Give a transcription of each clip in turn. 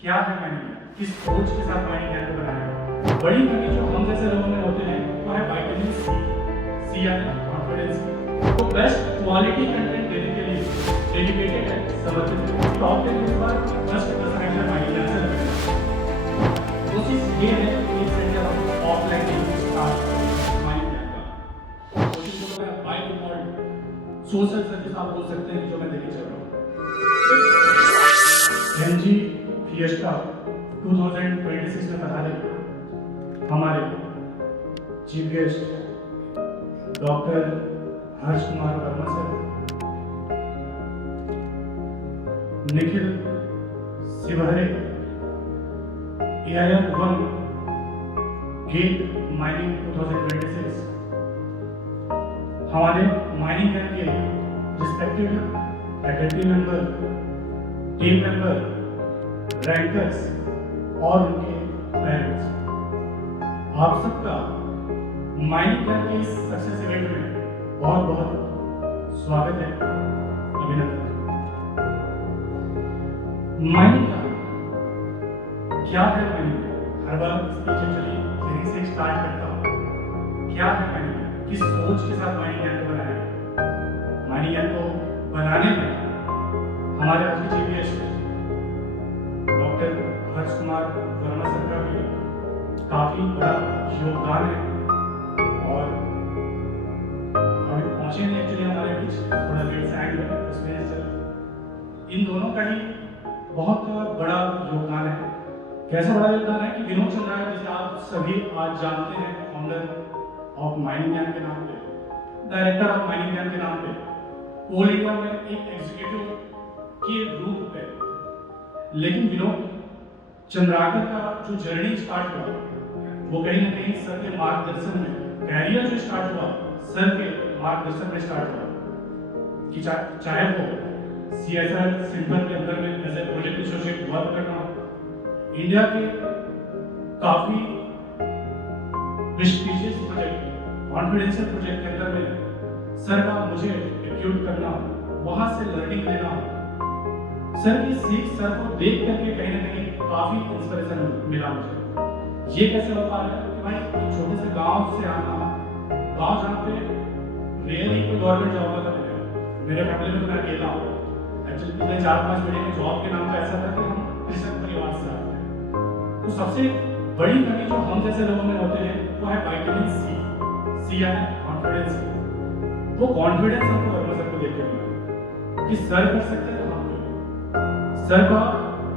क्या है माइनिंग, किस सोच के साथ माइनिंग कैंप बनाया है। बड़ी कमी जो हम जैसे लोगों में होते हैं वो है विटामिन सी यानी कॉन्फिडेंस। तो बेस्ट क्वालिटी कंटेंट देने के लिए डेडिकेटेड है, समर्पित है। टॉप 10 के बाद फर्स्ट पर्सन है माइनिंग कैंप से लगेगा। कोशिश ये है कि एक सेंटर हम ऑफलाइन स्टार्ट माइनिंग कैंप का कोशिश जो है बाय डिफॉल्ट सोशल सर्विस आप बोल सकते हैं जो मैं देखे चल रहा हूँ। एमजी फिएस्टा 2026 में बता दें हमारे chief guest doctor Harsh Kumar Verma sir, Nikhil Sivhare, AIM-1 GATE mining 2026, हमारे माइनिंग कैंप के respected faculty member, team member, rankers और उनके पेरेंट्स, आप सबका माइनिंग कैंप के इस सक्सेस इवेंट में बहुत बहुत स्वागत है, अभिनंदन। माइनिंग क्या है? माइनिंग हर बार स्पीच एक्चुअली यहीं से स्टार्ट करता हूँ। क्या है माइनिंग? किस सोच के साथ माइनिंग कैंप को बनाया है? माइनिंग कैंप को बनाने में हमारे आज के chief guest doctor Harsh Kumar Verma sir का भी काफी बड़ा योगदान है और अभी पहुंचे नहीं एक्चुअली हमारे बीच, थोड़ा लेट से आएंगे, उसमें सर इन दोनों का ही बहुत बड़ा योगदान है। कैसा बड़ा योगदान है कि विनोद चंद्राकर, जिसे आप सभी आज जानते हैं, फाउंडर ऑफ माइनिंग कैंप के नाम पे, डायरेक्टर ऑफ माइनिंग कैंप के नाम पे, कोल इंडिया में एक एग्जीक्यूटिव के रूप में, लेकिन विनोद चंद्राकर का जो जर्नी स्टार्ट हुआ वो कहीं ना कहीं सर के मार्गदर्शन में, कैरियर जो स्टार्ट हुआ सर के मार्गदर्शन में स्टार्ट हुआ कि चाहे वो CSR सिंपल के अंदर में as a project associate work करना हो, इंडिया के काफी प्रेस्टीजियस प्रोजेक्ट, कॉन्फिडेंशियल प्रोजेक्ट के अंदर में सर का मुझे एक्यूट करना, वहां से लर्निंग लेना, सर की सीख, सर को देख करके कहीं ना कहीं काफी इंस्पिरेशन मिला मुझे। ये कैसे हो पा रहा है कि भाई एक छोटे से गांव से आना, गांव जहाँ पे रियली कोई गवर्नमेंट जॉब वाला मिलेगा, मेरे फैमिली में मैं अकेला हूँ। एक्चुअली पिछले 4-5 महीने के जॉब के नाम पे ऐसा था कि हम कृषक परिवार से आते हैं। तो सबसे बड़ी कमी जो हम जैसे लोगों में होते हैं वो है विटामिन सी यानी कॉन्फिडेंस। वो कॉन्फिडेंस हमको वर्मा सर को देख के मिला कि सर कर सकते हैं तो हम करें। सर का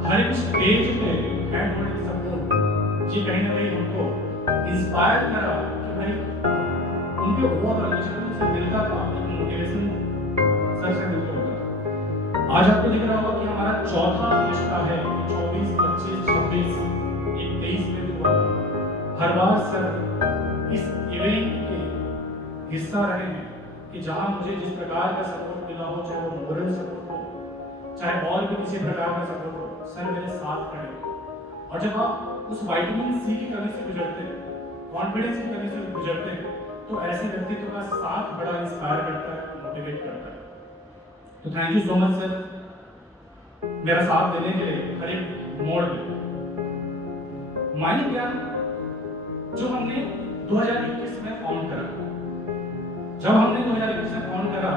हर एक स्टेज पे हैंड होल्डिंग सपोर्ट, ये कहीं ना कहीं हमको इंस्पायर करा कि भाई उनके ओवरऑल रिलेशन से मिलता था, मोटिवेशन सर से मिलता होता। आज आपको दिख रहा होगा कि हमारा चौथा रिश्ता है, 24, 25, 26, 23 में भी हुआ। हर बार सर इस इवेंट के हिस्सा रहे हैं कि जहां मुझे जिस प्रकार का सपोर्ट मिला हो, चाहे वो मोरल सपोर्ट हो, चाहे और भी किसी प्रकार का सपोर्ट हो, सर मेरे साथ खड़े। और जब आप उस विटामिन सी की कमी से गुजरते हैं, कॉन्फिडेंस की कमी से गुजरते हैं, तो ऐसे व्यक्तित्व का साथ बड़ा इंस्पायर करता है, मोटिवेट करता है। तो thank you so much sir, मेरा साथ देने के लिए हर एक मोड़ में। माइनिंग कैंप जो हमने 2021 में फाउंड करा, जब हमने 2021 में फाउंड करा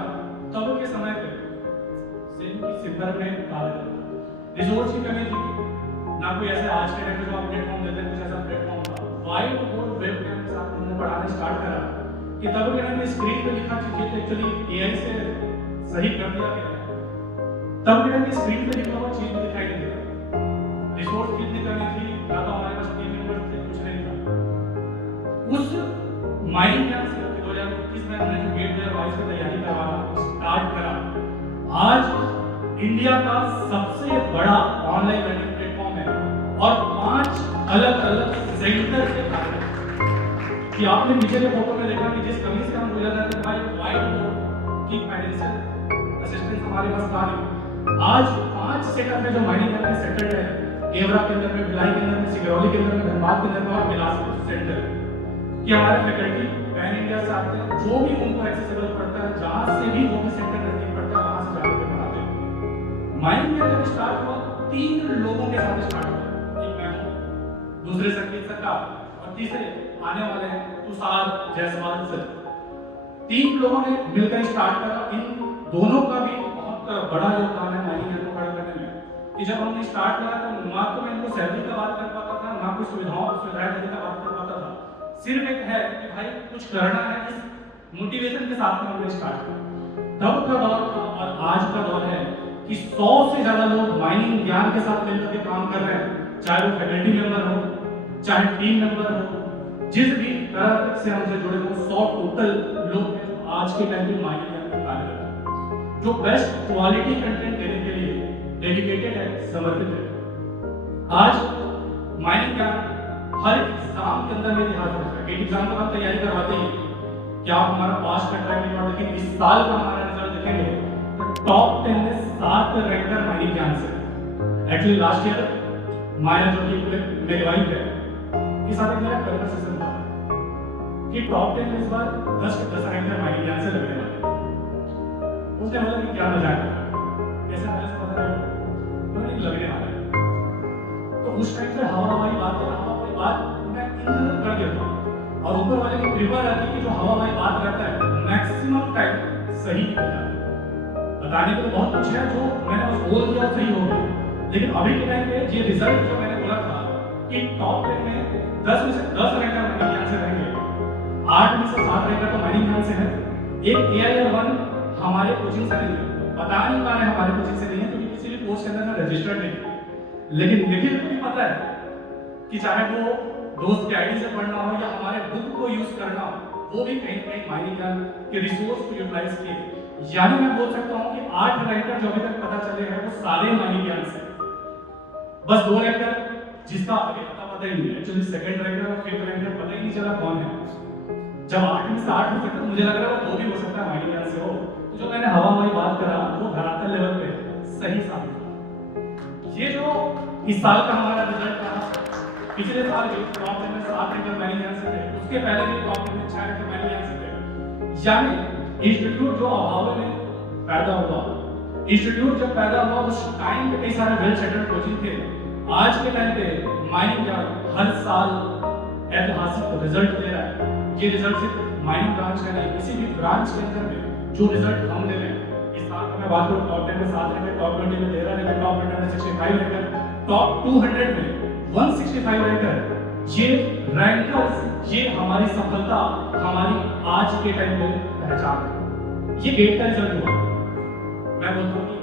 तब के समय पे सिंपल में रिसोर्स की कमी थी ना, कोई ऐसे आज के टाइम पे जो आप प्लेटफॉर्म देते हैं कुछ ऐसा प्लेटफॉर्म था। वाइट बोर्ड वेब कैम के साथ हमने पढ़ाना स्टार्ट करा कि तब के टाइम में स्क्रीन पे लिखा चीजें तो एक्चुअली AI से सही कर दिया गया है। तब के टाइम में स्क्रीन पे लिखा हुआ चीज दिखाई नहीं देता। रिसोर्स की इतनी कमी थी, ना तो हमारे पास टीम मेंबर थे, कुछ नहीं था। उस माइनिंग कैंप से 2021 में हमने जो गेट वे वाइस की तैयारी करवाना स्टार्ट करा, आज इंडिया का सबसे बड़ा ऑनलाइन लर्निंग प्लेटफॉर्म है और 5 अलग-अलग सेंटर के कारण कि आपने पीछे के फोटो में देखा कि जिस कमी से हम गुजर रहे थे, भाई व्हाइट बोर्ड की फाइनेंशियल असिस्टेंस हमारे पास था नहीं। आज 5 सेक्टर में जो माइनिंग कैंप में सेटल्ड है, केवरा के अंदर में, भिलाई के अंदर में, सिगरौली के अंदर में, धनबाद के अंदर में और बिलासपुर सेंटर, कि हमारे फैकल्टी पैन इंडिया से आते हैं, जो भी उनको एक्सेसिबल पड़ता है, जहां से भी वो भी सेंटर नजदीक पड़ता है, वहां से जाकर के पढ़ाते हैं। माइनिंग कैंप जब स्टार्ट हुआ 3 लोगों के साथ स्टार्ट हुआ। सरकार और तीसरे आने वाले हैं तुषार जायसवाल सर। 3 लोगों ने मिलकर स्टार्ट करा। इन दोनों का भी बहुत बड़ा योगदान है माइनिंग को खड़ा करने में कि जब हमने स्टार्ट करा तो ना तो मैं इनको सैलरी का बात कर पाता था, ना कोई सुविधाएं देने का बात कर पाता था। सिर्फ एक है कि भाई कुछ करना है, इस मोटिवेशन के साथ में हमने स्टार्ट किया। तब का दौर था और आज का दौर है कि 100 से ज्यादा लोग माइनिंग ज्ञान के साथ मिलकर के काम कर रहे हैं, चाहे वो फैकल्टी मेंबर हो, चाहे टीम मेंबर हो, जिस भी तरह से हमसे जुड़े हो। 100 टोटल लोग हैं जो आज के टाइम पे माइनिंग ज्ञान में कार्य कर रहे हैं, जो बेस्ट क्वालिटी कंटेंट देने के लिए डेडिकेटेड है, समर्पित है। आज माइनिंग ज्ञान हर एग्जाम के अंदर में ध्यान रखता है। एग्जाम का हम तैयारी करवाते हैं कि आप हमारा पास का ट्रैक रिकॉर्ड देखें, इस साल का हमारा रिजल्ट देखेंगे तो टॉप 10 में 7 रैंकर माइनिंग ज्ञान से। एक्चुअली लास्ट ईयर माया जो कि मेरी वाइफ है, इस साल मेरा करियर सिस्टम था कि टॉप 10 में इस बार 10 के 10 रैंकर माइनिंग ज्ञान से लगने वाले। उसने बोला कि क्या मजाक कर रहा है, ऐसा मैंने पता नहीं तो नहीं लगने वाला है। तो उस टाइम पे हवा हवाई बात है, हवा हवाई बात मैं इन कर देता हूँ और ऊपर वाले की कृपा रहती है कि जो हवा हवाई बात करता है मैक्सिमम टाइम सही निकल जाता है। बताने को बहुत कुछ है जो मैंने बस बोल दिया सही हो गया, लेकिन अभी के टाइम पे ये रिजल्ट जो मैंने बोला था कि टॉप 10 में 10 में से 10 रैंकर माइनिंग ज्ञान से रहेंगे, 8 में से 7 रैंकर तो माइनिंग ज्ञान से है। एक AIR-1 हमारे कोचिंग से नहीं है, बता नहीं पा रहे हमारे कोचिंग से नहीं है क्योंकि किसी भी कोर्स के अंदर में रजिस्टर्ड नहीं है, लेकिन निखिल को भी पता है कि चाहे वो दोस्त के आईडी से पढ़ना हो या हमारे बुक को यूज करना हो, वो भी कहीं कहीं माइनिंग ज्ञान के रिसोर्स को यूटिलाइज किए। यानी मैं बोल सकता हूँ कि 8 रैंकर जो अभी तक पता चले हैं वो सारे माइनिंग ज्ञान से, बस 2 रैंकर जिसका अभी पता ही नहीं है। एक्चुअली सेकंड रैंकर और फिफ्थ रैंकर पता ही नहीं चला कौन है। जब 8 में से 8 हो सकता है, मुझे लग रहा है वो 2 भी हो सकता है माइनिंग ज्ञान से हो। तो जो मैंने हवा हवाई बात करा वो धरातल लेवल पे सही साबित हुआ। ये जो इस साल का हमारा रिजल्ट रहा, पिछले साल भी टॉप 10 में 7 रैंकर माइनिंग ज्ञान से थे, उसके पहले भी टॉप 10 में 6 रैंकर माइनिंग ज्ञान से थे। यानी इंस्टीट्यूट जो अभाव में पैदा हुआ, इंस्टीट्यूट जब पैदा हुआ उस टाइम पे कई सारे वेल सेटल्ड कोचिंग थे। आज के टाइम पे माइनिंग ज्ञान हर साल ऐतिहासिक रिजल्ट दे रहा है। ये रिजल्ट सिर्फ माइनिंग ब्रांच का नहीं, किसी भी ब्रांच के अंदर में जो रिजल्ट हम दे रहे हैं, इस साल का मैं बात करूं टॉप 10 में 7 रैंकर, टॉप 20 में 13 रैंकर, टॉप 100 में 65 रैंकर, टॉप 200 में 165 रैंकर। ये रैंकर्स, ये हमारी सफलता, हमारी आज के टाइम पे पहचान है। ये गेट का रिजल्ट हुआ। मैं बोलता हूँ कि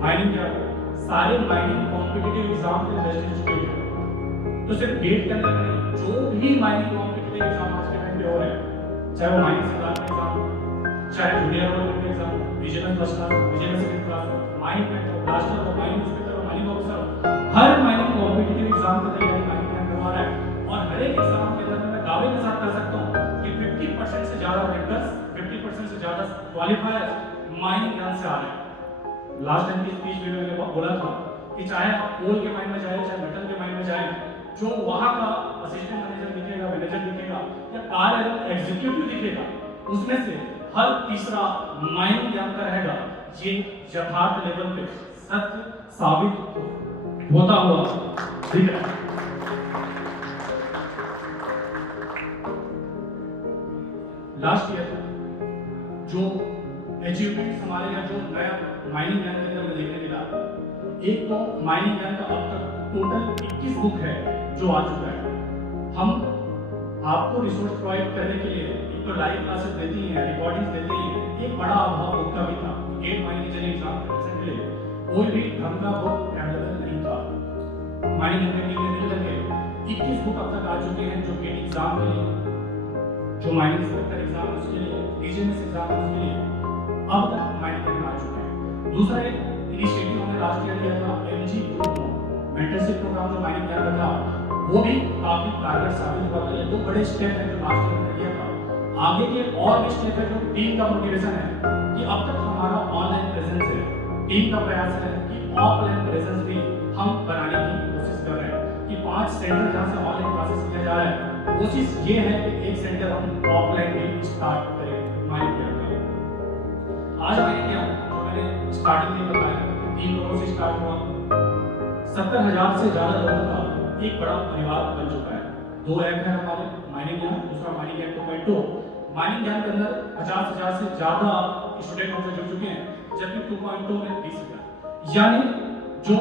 माइनिंग क्या है, सारे माइनिंग कॉम्पिटिटिव एग्जाम के बेस्ट इंस्टीट्यूट है। तो सिर्फ गेट के अंदर नहीं, जो भी माइनिंग कॉम्पिटिटिव एग्जाम आज के टाइम पे हो रहे हैं, चाहे वो माइनिंग सरकार का एग्जाम हो, चाहे जूनियर लेवल का एग्जाम हो, विजिलेंस फर्स्ट क्लास हो, विजिलेंस सेकंड क्लास हो, माइनिंग में हो, ब्लास्टर हो, माइनिंग इंस्पेक्टर हो, माइनिंग ऑफिसर हो, हर माइनिंग कॉम्पिटिटिव एग्जाम की तैयारी माइनिंग में करवा रहा है। और हर एक एग्जाम के अंदर मैं दावे के साथ कर सकता हूँ कि 50% से ज्यादा रैंकर्स, 50% से ज्यादा क्वालिफायर्स माइनिंग ज्ञान से आ रहे हैं। लास्ट टाइम की स्पीच में मैंने बोला था कि चाहे आप कोल के माइन में जाए, चाहे मेटल के माइन में जाए, जो वहां का असिस्टेंट मैनेजर दिखेगा, मैनेजर दिखेगा या कार एग्जीक्यूटिव दिखेगा, उसमें से हर तीसरा माइनिंग ज्ञान का रहेगा। ये यथार्थ लेवल पे सत्य साबित होता हुआ दिख रहा है। लास्ट ईयर जो अचीवमेंट्स हमारे यहाँ जो नया माइनिंग ज्ञान के अंदर देखने मिला, एक तो माइनिंग ज्ञान का अब तक टोटल 21 बुक है जो आ चुका है। हम आपको रिसोर्स प्रोवाइड करने के लिए एक तो लाइव क्लासेस देती हैं, रिकॉर्डिंग्स देती हैं। एक बड़ा अभाव बुक का भी था। GATE mining engineering exam preparation के लिए कोई भी ढंग का बुक अवेलेबल नहीं था। माइनिंग इंजीनियरिंग में मिल के 21 बुक अब तक आ चुके हैं जो गेट एग्जाम के लिए, जो माइनिंग इंस्पेक्टर एग्जाम है उसके लिए, बीजीएमएस एग्जाम है उसके लिए अब तक माइनिंग में आ चुके हैं। दूसरा एक इनिशिएटिव हमने लास्ट ईयर लिया था, एमजी मेंटरशिप प्रोग्राम जो माइनिंग ज्ञान का था, वो भी काफी कारगर साबित हुआ। ये दो बड़े स्टेप हैं जो लास्ट ईयर में लिया था। आगे के और भी स्टेप है जो टीम का मोटिवेशन है कि अब तक हमारा ऑनलाइन प्रेजेंस है, टीम का प्रयास है कि ऑफलाइन प्रेजेंस भी हम बनाने की कोशिश कर रहे हैं कि 5 सेंटर जहाँ से ऑनलाइन क्लासेस किया जा रहा है, कोशिश ये है कि एक सेंटर हम ऑफलाइन भी स्टार्ट करें माइनिंग ज्ञान का। आज माइनिंग ज्ञान जो मैंने स्टार्टिंग में बताया 3 लोगों से स्टार्ट हुआ, 70,000 से ज्यादा लोगों का एक बड़ा परिवार बन चुका है। दो ऐप है हमारे, माइनिंग ज्ञान, दूसरा माइनिंग ज्ञान 2.2। माइनिंग ज्ञान के अंदर 50,000 से ज्यादा स्टूडेंट हमसे जुड़ चुके हैं, जबकि 2.2 में 20,000। यानी जो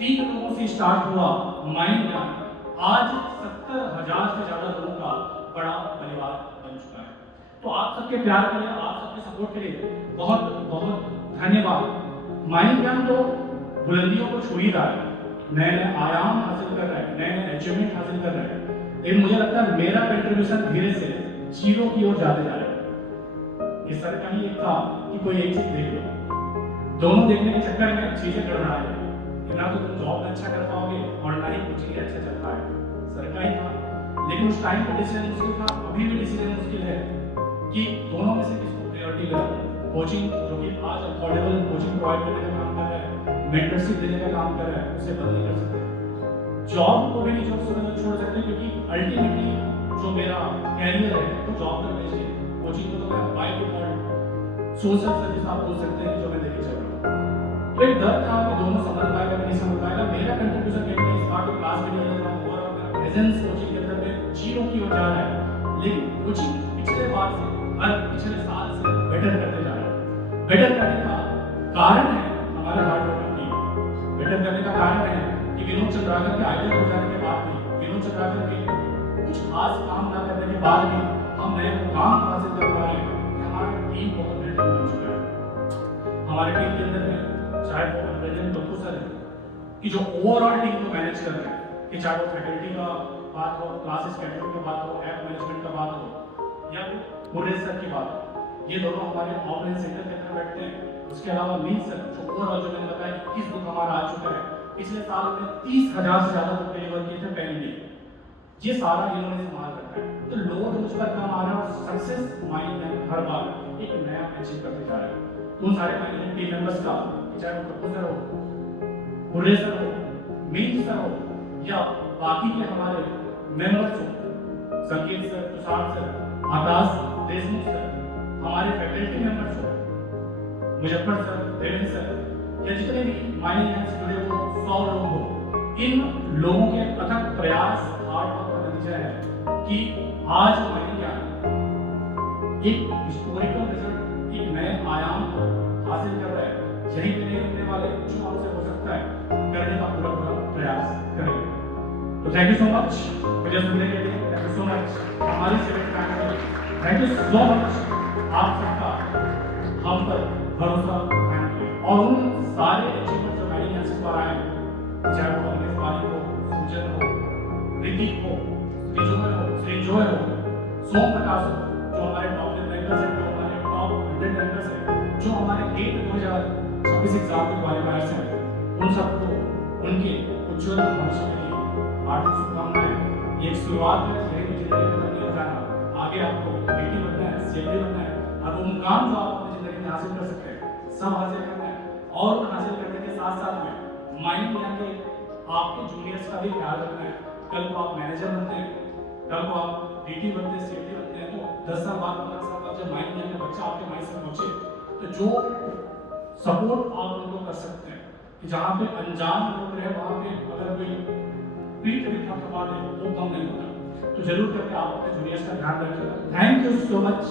3 लोगों से स्टार्ट हुआ माइनिंग ज्ञान, आज 70,000 से ज्यादा लोगों का बड़ा परिवार बन चुका है। तो आप सबके प्यार के लिए, आप सबके सपोर्ट के लिए बहुत बहुत धन्यवाद। माइनिंग ज्ञान तो बुलंदियों को छू ही रहा है, नए नए आयाम हासिल कर रहा है, नए नए अचीवमेंट हासिल कर रहा है, लेकिन मुझे लगता है मेरा कंट्रीब्यूशन धीरे से जीरो की ओर जाते जा रहा है। ये सर का ही एक था कि कोई एक चीज देख लो, दोनों देखने के चक्कर में चीजें गड़बड़ा है, ना तो तुम जॉब में अच्छा कर पाओगे और ना ही कोचिंग अच्छा चल पाएगा। सर का ही था, लेकिन उस टाइम पे डिसीजन मुश्किल था, अभी भी डिसीजन मुश्किल है कि दोनों में से किसको प्रायोरिटी करें। कोचिंग जो कि आज अफोर्डेबल कोचिंग प्रोवाइड करने का काम कर रहा है, मेंटरशिप देने का काम कर रहा है, उसे बंद नहीं कर सकते। जॉब को भी नहीं छोड़ सकते, क्योंकि अल्टीमेटली जो मेरा कैरियर है वो जॉब का बेस है। कोचिंग को तो मैं बाय डिफॉल्ट सोशल सर्विस आप बोल सकते हैं जो मैं देखे चल रहा हूँ। तो एक डर था कि दोनों समझ पाएगा कि नहीं समझ पाएगा। मेरा कंट्रीब्यूशन कहीं इस बार तो क्लास में नहीं रहा हूँ और मेरा प्रेजेंस कोचिंग के अंदर में जीरो की ओर जा रहा है, लेकिन कोचिंग पिछले बार से पिछले साल से बेटर करते जा रहा है। बेटर करने का कारण है हमारे हार्ड वर्क टीम। बेटर करने का कारण है कि विनोद चंद्राकर के आइडिया हो जाने के बाद भी, विनोद चंद्राकर के कुछ खास काम ना करने के बाद भी हम नए मुकाम हासिल कर पा रहे हैं कि हमारी टीम बहुत बेटर बन चुका है। हमारे टीम के अंदर में चाहे वो प्रेजेंट बब्बू सर है कि जो ओवरऑल टीम को मैनेज कर रहे हैं, कि चाहे वो फैकल्टी का बात हो, क्लासेस कैटेगरी का बात हो, ऐप मैनेजमेंट का बात हो, या पूरे सर की बात हो, ये दोनों हमारे ऑनलाइन सेंटर के अंदर बैठते हैं। उसके अलावा मीन सर जो ओवरऑल जो मैंने बताया 21 बुक हमारा आ चुका है, पिछले साल में 30,000 से ज्यादा बुक डिलीवर किए थे पहले, ये सारा इन्होंने संभाल रखा है। तो लोड मुझ पर कम आ रहा है और सक्सेस माइंड में हर बार एक नया अचीव करते जा रहे हैं। उन सारे माइंड टीम मेंबर्स का, चाहे वो कपूर सर हो, मुर्रे सर हो, मीन सर हो, या बाकी के हमारे मेंबर्स हो, संकेत सर, तुषार सर, आकाश देशमुख सर, हमारे फैकल्टी मेंबर्स हो, मुजफ्फर सर, देवेंद्र सर, या जितने भी माइंड से जुड़े हो 100 लोग हो, इन लोगों के अथक प्रयास हार्ड वर्क का नतीजा है कि आज माइनिंग ज्ञान एक हिस्टोरिकल रिजल्ट, एक नए आयाम को हासिल कर रहा है। यही पे नहीं रुकने वाले, जो हमसे हो सकता है करने का पूरा प्रयास करेंगे। तो थैंक यू सो मच मुझे सुनने के लिए, थैंक यू सो मच हमारी सेवा करने के लिए, थैंक यू सो मच आप सबका हम पर भरोसा रखने के लिए, और उन सारे अचीवमेंट जो माइनिंग ज्ञान से पर आए, चाहे वो अनिल पाली हो, सुजन हो, ऋतिक हो, श्रीजोय हो, श्रीजोय हो, सोम प्रकाश हो, जो हमारे टॉप 10 रैंकर्स हैं, जो हमारे टॉप 100 रैंकर्स हैं, जो हमारे गेट 2026 एग्जाम के क्वालिफायर्स हैं, उन सबको उनके उज्जवल भविष्य के लिए हार्दिक शुभकामनाएं। ये एक शुरुआत है, यही जिंदगी में नहीं हो जाना, आगे आपको बेटी बनना है, सीएमडी बनना है, और वो मुकाम जो आप अपनी जिंदगी में हासिल कर सकते हैं सब हासिल करना है। और हासिल करने के साथ साथ में माइंड ज्ञान के आपके जूनियर्स का भी ख्याल रखना है। कल को आप मैनेजर बनते हैं, कल को आप डीटी बनते हैं, सीएमडी बनते हैं, तो 10 साल बाद 15 साल बाद जब माइंड ज्ञान का बच्चा आपके माइंड से पहुंचे, तो जो सपोर्ट आप उनको कर सकते हैं कि जहाँ पे अनजान लोग रहे वहाँ पे अगर कोई पीठ भी थपथपा दे वो कम नहीं होता। तो जरूर करके आप अपने जूनियर्स का ध्यान रखिएगा। Thank you so much.